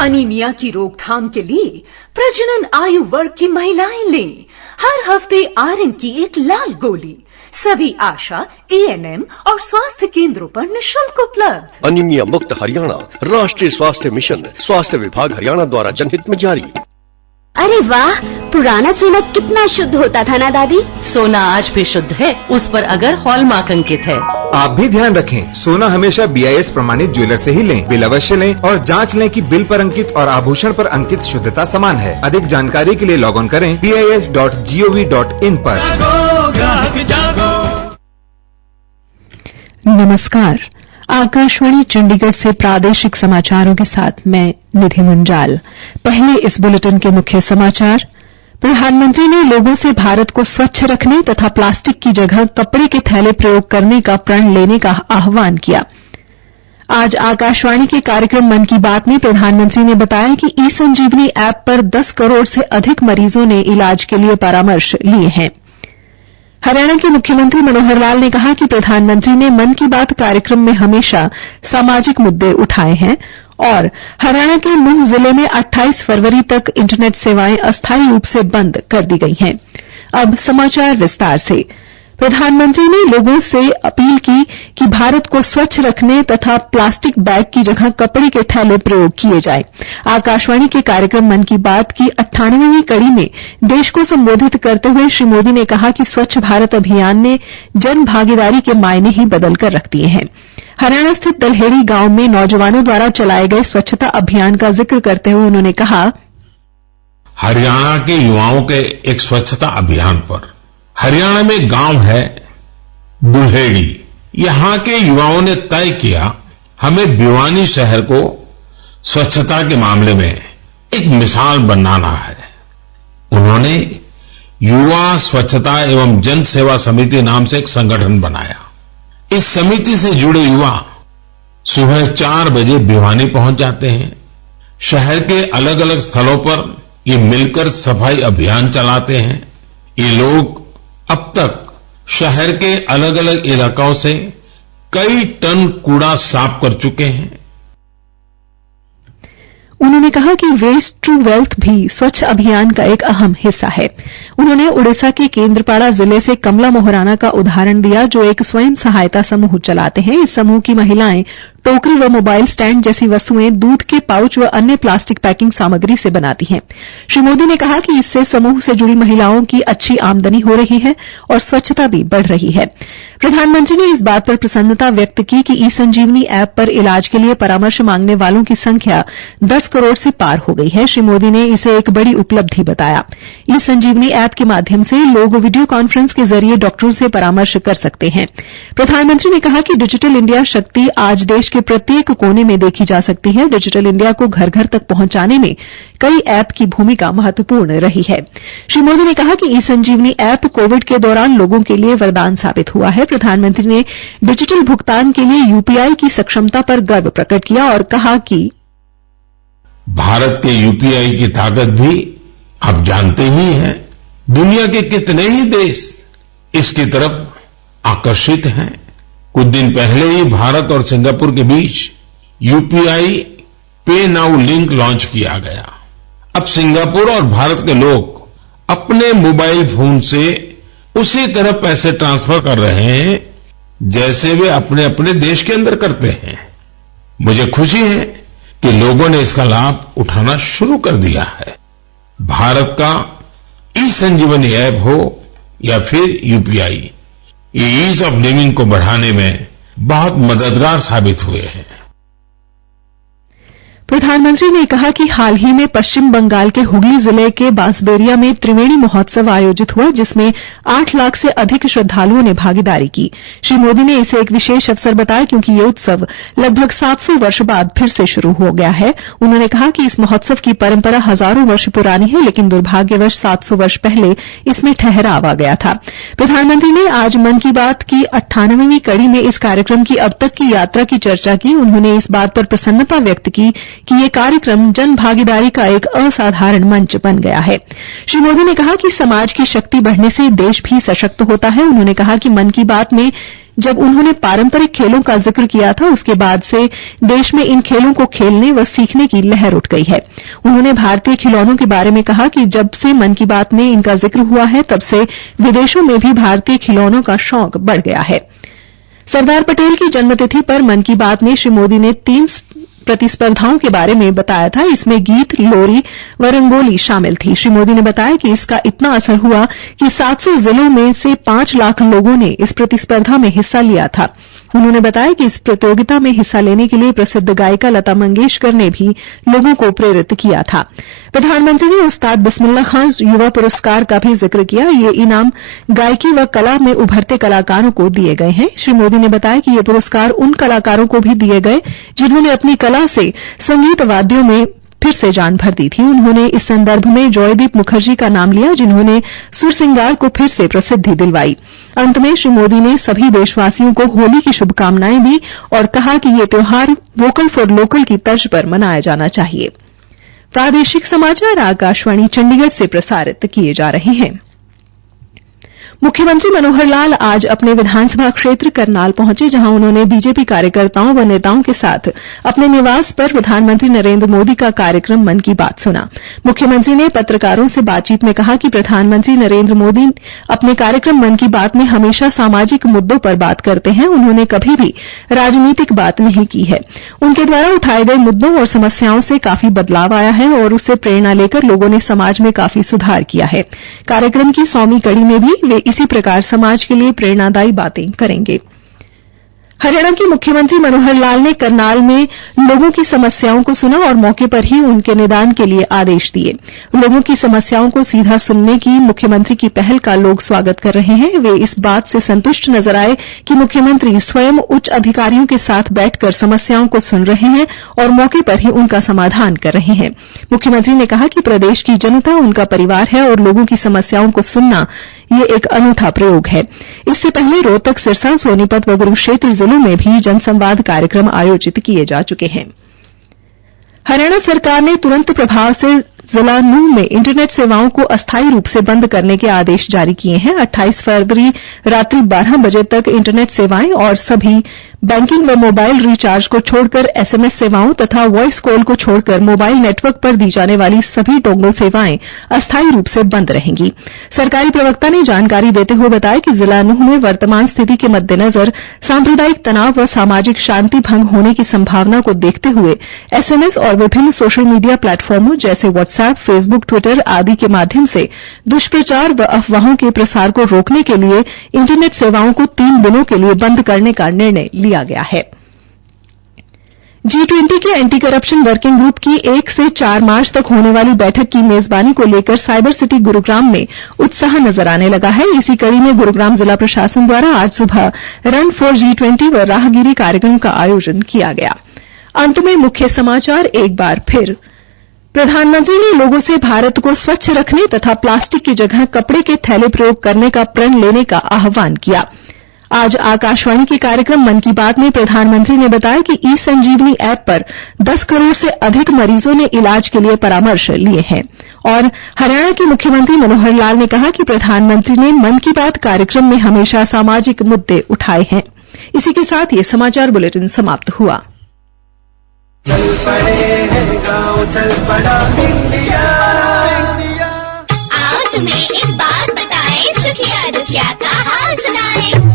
Anaemia की रोकथाम के लिए प्रजनन आयु वर्ग की महिलाएं लें हर हफ्ते आयरन की एक लाल गोली। सभी आशा, एएनएम और स्वास्थ्य केंद्रों पर निःशुल्क उपलब्ध। अनीमिया मुक्त हरियाणा राष्ट्रीय स्वास्थ्य मिशन, स्वास्थ्य विभाग हरियाणा द्वारा जनहित में जारी। अरे वाह, पुराना सोना कितना शुद्ध होता था ना दादी। सोना आज भी शुद्ध है, उस पर अगर हॉलमार्क अंकित है। आप भी ध्यान रखें, सोना हमेशा BIS प्रमाणित ज्वेलर से ही लें। बिल अवश्य लें और जांच लें कि बिल पर अंकित और आभूषण पर अंकित शुद्धता समान है। अधिक जानकारी के लिए लॉग ऑन करें BIS.gov.in पर। नमस्कार, आकाशवाणी चंडीगढ़ से प्रादेशिक समाचारों के साथ मैं निधि मुंजाल। पहले इस बुलेटिन के मुख्य समाचार। प्रधानमंत्री ने लोगों से भारत को स्वच्छ रखने तथा प्लास्टिक की जगह कपड़े के थैले प्रयोग करने का प्रण लेने का आह्वान किया। आज आकाशवाणी के कार्यक्रम मन की बात में प्रधानमंत्री ने बताया कि ई-संजीवनी ऐप पर 10 करोड़ से अधिक मरीजों ने इलाज के लिए परामर्श लिए हैं। हरियाणा के मुख्यमंत्री मनोहर लाल ने कहा कि प्रधानमंत्री ने मन की बात कार्यक्रम में हमेशा सामाजिक मुद्दे उठाए हैं और हरियाणा के नूंह जिले में 28 फरवरी तक इंटरनेट सेवाएं अस्थायी रूप से बंद कर दी गई हैं। अब समाचार विस्तार से। प्रधानमंत्री ने लोगों से अपील की कि भारत को स्वच्छ रखने तथा प्लास्टिक बैग की जगह कपड़े के थैले प्रयोग किए जाएं। आकाशवाणी के कार्यक्रम मन की बात की 98वीं कड़ी में देश को संबोधित करते हुए श्री मोदी ने कहा कि स्वच्छ भारत अभियान ने जन भागीदारी के मायने ही बदल कर रख दिए हैं। हरियाणा स्थित दलहेड़ी गांव में नौजवानों द्वारा चलाए गए स्वच्छता अभियान का जिक्र करते हुए उन्होंने कहा, हरियाणा के युवाओं के एक स्वच्छता अभियान पर हरियाणा में गांव है दुल्हेड़ी। यहां के युवाओं ने तय किया हमें भिवानी शहर को स्वच्छता के मामले में एक मिसाल बनाना है। उन्होंने युवा स्वच्छता एवं जन सेवा समिति नाम से एक संगठन बनाया। इस समिति से जुड़े युवा सुबह 4 बजे भिवानी पहुंच जाते हैं। शहर के अलग अलग स्थलों पर ये मिलकर सफाई अभियान चलाते हैं। ये लोग अब तक शहर के अलग अलग इलाकों से कई टन कूड़ा साफ कर चुके हैं। उन्होंने कहा कि वेस्ट टू वेल्थ भी स्वच्छ अभियान का एक अहम हिस्सा है। उन्होंने उड़ीसा के केंद्रपाड़ा जिले से कमला मोहराना का उदाहरण दिया, जो एक स्वयं सहायता समूह चलाते हैं। इस समूह की महिलाएं टोकरी व मोबाइल स्टैंड जैसी वस्तुएं दूध के पाउच व अन्य प्लास्टिक पैकिंग सामग्री से बनाती हैं। श्री मोदी ने कहा कि इससे समूह से जुड़ी महिलाओं की अच्छी आमदनी हो रही है और स्वच्छता भी बढ़ रही है। प्रधानमंत्री ने इस बात पर प्रसन्नता व्यक्त की कि ई-संजीवनी ऐप पर इलाज के लिए परामर्श मांगने वालों की संख्या 10 करोड़ से पार हो गई है। श्री मोदी ने इसे एक बड़ी उपलब्धि बताया। ई-संजीवनी ऐप के माध्यम से लोग वीडियो कॉन्फ्रेंस के जरिए डॉक्टरों से परामर्श कर सकते हैं। प्रधानमंत्री ने कहा कि डिजिटल इंडिया शक्ति आज देश के प्रत्येक कोने में देखी जा सकती है। डिजिटल इंडिया को घर घर तक पहुंचाने में कई ऐप की भूमिका महत्वपूर्ण रही है। श्री मोदी ने कहा कि ई-संजीवनी ऐप कोविड के दौरान लोगों के लिए वरदान साबित हुआ है। प्रधानमंत्री ने डिजिटल भुगतान के लिए यूपीआई की सक्षमता पर गर्व प्रकट किया और कहा कि भारत के यूपीआई की ताकत भी आप जानते ही हैं। दुनिया के कितने ही देश इसकी तरफ आकर्षित हैं। कुछ दिन पहले ही भारत और सिंगापुर के बीच यूपीआई पे नाउ लिंक लॉन्च किया गया। अब सिंगापुर और भारत के लोग अपने मोबाइल फोन से उसी तरह पैसे ट्रांसफर कर रहे हैं जैसे वे अपने अपने देश के अंदर करते हैं। मुझे खुशी है कि लोगों ने इसका लाभ उठाना शुरू कर दिया है। भारत का ई-संजीवनी ऐप हो या फिर यूपीआई, ये ईज ऑफ लिविंग को बढ़ाने में बहुत मददगार साबित हुए हैं। प्रधानमंत्री ने कहा कि हाल ही में पश्चिम बंगाल के हुगली जिले के बांसबेरिया में त्रिवेणी महोत्सव आयोजित हुआ, जिसमें 8 लाख से अधिक श्रद्धालुओं ने भागीदारी की। श्री मोदी ने इसे एक विशेष अवसर बताया क्योंकि ये उत्सव लगभग 700 वर्ष बाद फिर से शुरू हो गया है। उन्होंने कहा कि इस महोत्सव की परंपरा हजारों वर्ष पुरानी है, लेकिन दुर्भाग्यवश 700 वर्ष पहले इसमें ठहराव आ गया था। प्रधानमंत्री ने आज मन की बात की 98वीं कड़ी में इस कार्यक्रम की अब तक की यात्रा की चर्चा की। उन्होंने इस बात पर प्रसन्नता व्यक्त की कि ये कार्यक्रम जन भागीदारी का एक असाधारण मंच बन गया है। श्री मोदी ने कहा कि समाज की शक्ति बढ़ने से देश भी सशक्त होता है। उन्होंने कहा कि मन की बात में जब उन्होंने पारंपरिक खेलों का जिक्र किया था, उसके बाद से देश में इन खेलों को खेलने व सीखने की लहर उठ गई है। उन्होंने भारतीय खिलौनों के बारे में कहा कि जब से मन की बात में इनका जिक्र हुआ है, तब से विदेशों में भी भारतीय खिलौनों का शौक बढ़ गया है। सरदार पटेल की जन्मतिथि पर मन की बात में श्री मोदी ने 3 प्रतिस्पर्धाओं के बारे में बताया था। इसमें गीत, लोरी व रंगोली शामिल थी। श्री मोदी ने बताया कि इसका इतना असर हुआ कि 700 जिलों में से 5 लाख लोगों ने इस प्रतिस्पर्धा में हिस्सा लिया था। उन्होंने बताया कि इस प्रतियोगिता में हिस्सा लेने के लिए प्रसिद्ध गायिका लता मंगेशकर ने भी लोगों को प्रेरित किया था। प्रधानमंत्री ने उस्ताद बिस्मिल्लाह खान युवा पुरस्कार का भी जिक्र किया। ये इनाम गायकी व कला में उभरते कलाकारों को दिए गए हैं। श्री मोदी ने बताया कि ये पुरस्कार उन कलाकारों को भी दिए गए जिन्होंने अपनी कला से संगीत वाद्यों में फिर से जान भर दी थी। उन्होंने इस संदर्भ में जॉयदीप मुखर्जी का नाम लिया, जिन्होंने सुर सिंगार को फिर से प्रसिद्धि दिलवाई। अंत में श्री मोदी ने सभी देशवासियों को होली की शुभकामनाएं दी और कहा कि ये त्योहार वोकल फॉर लोकल की तर्ज पर मनाया जाना चाहिए। प्रादेशिक समाचार आकाशवाणी चंडीगढ़ से प्रसारित किए जा रहे हैं। मुख्यमंत्री मनोहर लाल आज अपने विधानसभा क्षेत्र करनाल पहुंचे, जहां उन्होंने बीजेपी कार्यकर्ताओं व नेताओं के साथ अपने निवास पर प्रधानमंत्री नरेंद्र मोदी का कार्यक्रम मन की बात सुना। मुख्यमंत्री ने पत्रकारों से बातचीत में कहा कि प्रधानमंत्री नरेंद्र मोदी अपने कार्यक्रम मन की बात में हमेशा सामाजिक मुद्दों पर बात करते हैं। उन्होंने कभी भी राजनीतिक बात नहीं की है। उनके द्वारा उठाए गए मुद्दों और समस्याओं से काफी बदलाव आया है और उससे प्रेरणा लेकर लोगों ने समाज में काफी सुधार किया है। कार्यक्रम की 100वीं कड़ी में भी वे इसी प्रकार समाज के लिए प्रेरणादायी बातें करेंगे। हरियाणा के मुख्यमंत्री मनोहर लाल ने करनाल में लोगों की समस्याओं को सुना और मौके पर ही उनके निदान के लिए आदेश दिए। लोगों की समस्याओं को सीधा सुनने की मुख्यमंत्री की पहल का लोग स्वागत कर रहे हैं। वे इस बात से संतुष्ट नजर आए कि मुख्यमंत्री स्वयं उच्च अधिकारियों के साथ बैठकर समस्याओं को सुन रहे हैं और मौके पर ही उनका समाधान कर रहे हैं। मुख्यमंत्री ने कहा कि प्रदेश की जनता उनका परिवार है और लोगों की समस्याओं को सुनना ये एक अनूठा प्रयोग है। इससे पहले रोहतक, सिरसा, सोनीपत व कुरुक्षेत्र जिलों में भी जनसंवाद कार्यक्रम आयोजित किए जा चुके हैं। हरियाणा सरकार ने तुरंत प्रभाव से जिला नूंह में इंटरनेट सेवाओं को अस्थायी रूप से बंद करने के आदेश जारी किए हैं। 28 फरवरी रात्रि 12 बजे तक इंटरनेट सेवाएं और सभी बैंकिंग व मोबाइल रिचार्ज को छोड़कर एसएमएस सेवाओं तथा वॉइस कॉल को छोड़कर मोबाइल नेटवर्क पर दी जाने वाली सभी डोंगल सेवाएं अस्थायी रूप से बंद रहेंगी। सरकारी प्रवक्ता ने जानकारी देते हुए बताया कि जिला नूंह में वर्तमान स्थिति के मद्देनजर सांप्रदायिक तनाव व सामाजिक शांति भंग होने की संभावना को देखते हुए एसएमएस और विभिन्न सोशल मीडिया प्लेटफॉर्मों जैसे व्हाट्सएप, फेसबुक, ट्विटर आदि के माध्यम से दुष्प्रचार व अफवाहों के प्रसार को रोकने के लिए इंटरनेट सेवाओं को 3 दिनों के लिए बंद करने का निर्णय लिया गया है। G20 के एंटी करप्शन वर्किंग ग्रुप की 1 से 4 मार्च तक होने वाली बैठक की मेजबानी को लेकर साइबर सिटी गुरुग्राम में उत्साह नजर आने लगा है। इसी कड़ी में गुरुग्राम जिला प्रशासन द्वारा आज सुबह रन फॉर G20 व राहगिरी कार्यक्रम का आयोजन किया गया। अंत में मुख्य समाचार एक बार फिर। प्रधानमंत्री ने लोगों से भारत को स्वच्छ रखने तथा प्लास्टिक की जगह कपड़े के थैले प्रयोग करने का प्रण लेने का आह्वान किया। आज आकाशवाणी के कार्यक्रम मन की बात में प्रधानमंत्री ने बताया कि ई संजीवनी ऐप पर 10 करोड़ से अधिक मरीजों ने इलाज के लिए परामर्श लिए हैं। और हरियाणा के मुख्यमंत्री मनोहर लाल ने कहा कि प्रधानमंत्री ने मन की बात कार्यक्रम में हमेशा सामाजिक मुद्दे उठाए हैं। इसी के साथ ये समाचार बुलेटिन समाप्त हुआ। चल पड़े हैं गाँव, चल पड़ा इंडिया। आओ तुम्हें एक बात बताएं, सुखिया दुखिया का हाल सुनाएं।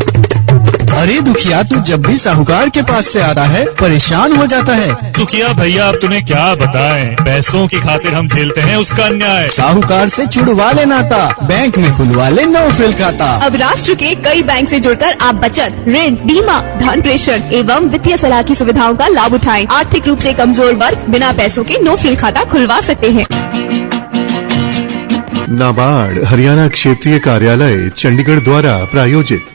अरे दुखिया, तू जब भी साहूकार के पास से आता है परेशान हो जाता है। दुखिया भैया, अब तुम्हें क्या बताएं, पैसों की खातिर हम झेलते हैं उसका अन्याय। साहूकार से छुड़वा ले नाता, बैंक में खुलवा ले नो फ्रिल खाता। अब राष्ट्र के कई बैंक से जुड़कर आप बचत, ऋण, बीमा, धन प्रेषण एवं वित्तीय सलाह की सुविधाओं का लाभ उठाएं। आर्थिक रूप से कमजोर वर्ग बिना पैसों के नो फ्रिल खाता खुलवा सकते हैं। नाबार्ड हरियाणा क्षेत्रीय कार्यालय चंडीगढ़ द्वारा प्रायोजित।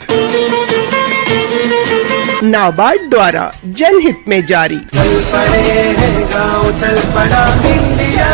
नाबार्ड द्वारा जनहित में जारी। चल पड़े हैं गाँव, चल पड़ा इंडिया।